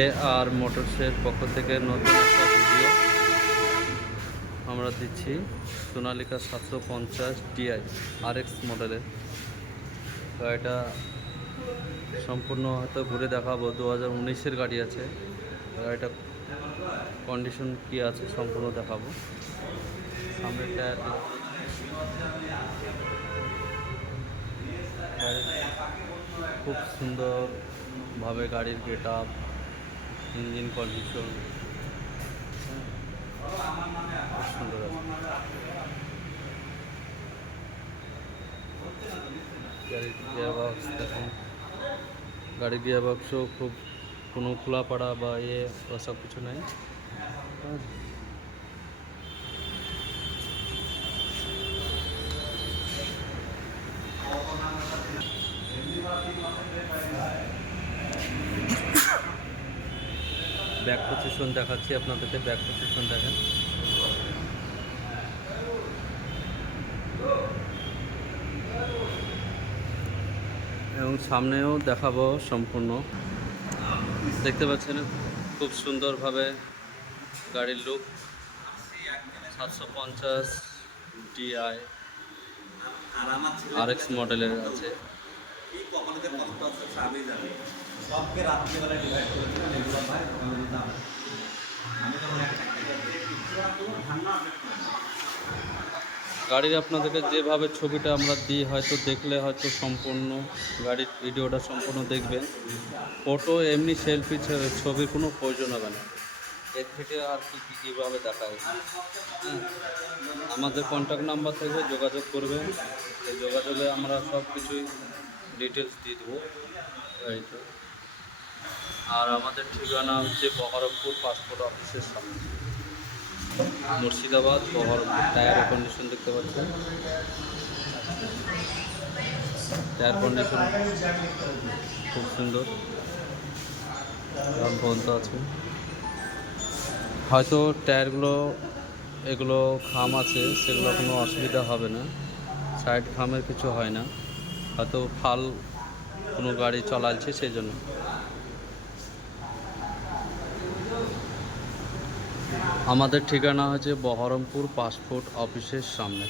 এ আর মোটরসের পক্ষ থেকে নতুন একটা ভিডিও আমরা দিচ্ছি। সোনালিকা সাতশো পঞ্চাশ ডিআই আর এক্স মডেলের গাড়িটা সম্পূর্ণ হয়তো ঘুরে দেখাবো। দু হাজার উনিশের গাড়ি আছে। গাড়িটা কন্ডিশন কি আছে সম্পূর্ণ দেখাবো। সামনের টায়ার খুব সুন্দরভাবে গাড়ির গেট আপ ইঞ্জিন কন্ডিশন। সুন্দর গাড়ির গিয়ার দেখুন গাড়ির গিয়ার বক্সও খুব কোনো খোলা পাড়া বা ইয়ে ওসব কিছু নেই। ব্যাক পজিশন দেখাচ্ছি, আপনাদেরকে ব্যাক পজিশন দেখেন। এবং সামনেও দেখাবো সম্পূর্ণ। দেখতে পাচ্ছেন, খুব সুন্দরভাবে গাড়ির লুক সাতশো পঞ্চাশ ডিআই আর এক্স মডেলের আছে। সবকে রাত্রিবেলা ডিভাইড করে দিলাম এগুলো ভাই আমি গাড়ির আপনাদেরকে যেভাবে ছবিটা আমরা দিই, হয়তো দেখলে হয়তো সম্পূর্ণ গাড়ির ভিডিওটা সম্পূর্ণ দেখবেন। ফটো এমনি সেলফি ছবির কোনো প্রয়োজন হবে না। এর থেকে আর কি কী কীভাবে দেখা হ্যাঁ আমাদের কন্ট্যাক্ট নাম্বার থেকে যোগাযোগ করবেন। যোগাযোগে আমরা সব কিছুই ডিটেলস দিয়ে দেবো। আর আমাদের ঠিকানা হচ্ছে বহরমপুর পাসপোর্ট অফিসের সামনে। মুর্শিদাবাদ, বহরমপুর। টায়ারের কন্ডিশন দেখতে পাচ্ছেন? টায়ার কন্ডিশন খুব সুন্দর। এখন পর্যন্ত আছে। হয়তো টায়ারগুলো এগুলো খাম আছে, সেগুলো কোনো অসুবিধা হবে না। সাইড খামের কিছু হয় না। হয়তো ফাল কোনো গাড়ি চলাচ্ছে সেই জন্য আমাদের ঠিকানা হচ্ছে বহরমপুর পাসপোর্ট অফিসের সামনে।